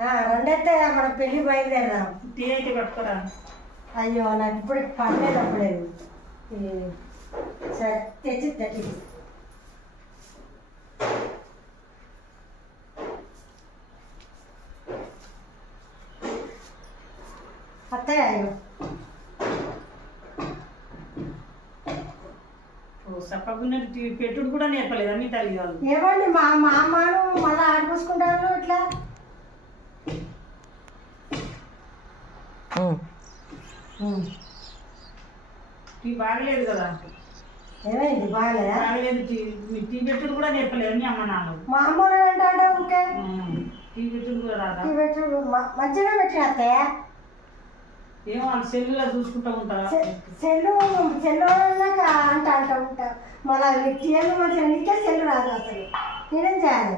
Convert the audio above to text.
రెండైతే మన పెళ్ళి బయలుదేరదాం. టీ అయితే పట్టుకోరా. అయ్యో నాకు ఇప్పుడు పడలేదు అప్పులేదు. సరే తెచ్చి తెచ్చి అత్తయ్య. అయ్యో సప్పకుండా పెట్టుడు కూడా నేర్పలేదు మీ తల్లి వాళ్ళు. ఏమండి మా అమ్మను మళ్ళీ ఆడిపోసుకుంటారు ఇట్లా. టీ బాగలేదు కదా. ఏమైంది బాగాలేదా? బాగలేదు. టీ పెట్టుడు కూడా నేర్పలేదు మీ అమ్మ నాన్న. మా అమ్మ అంటే ఊకే టీ పెట్టుడు కూడా రాదా? టీ పెట్టుడు మంచిగా పెట్టిన అత్తయ్య. ఏమో వాళ్ళు సెల్లులో చూసుకుంటూ ఉంటారా? సెల్లు అంట ఉంటా మళ్ళీ టీఎల్ మంచిగా నీకే సెల్లు రాదు అసలు. నేనేం చేయాలి?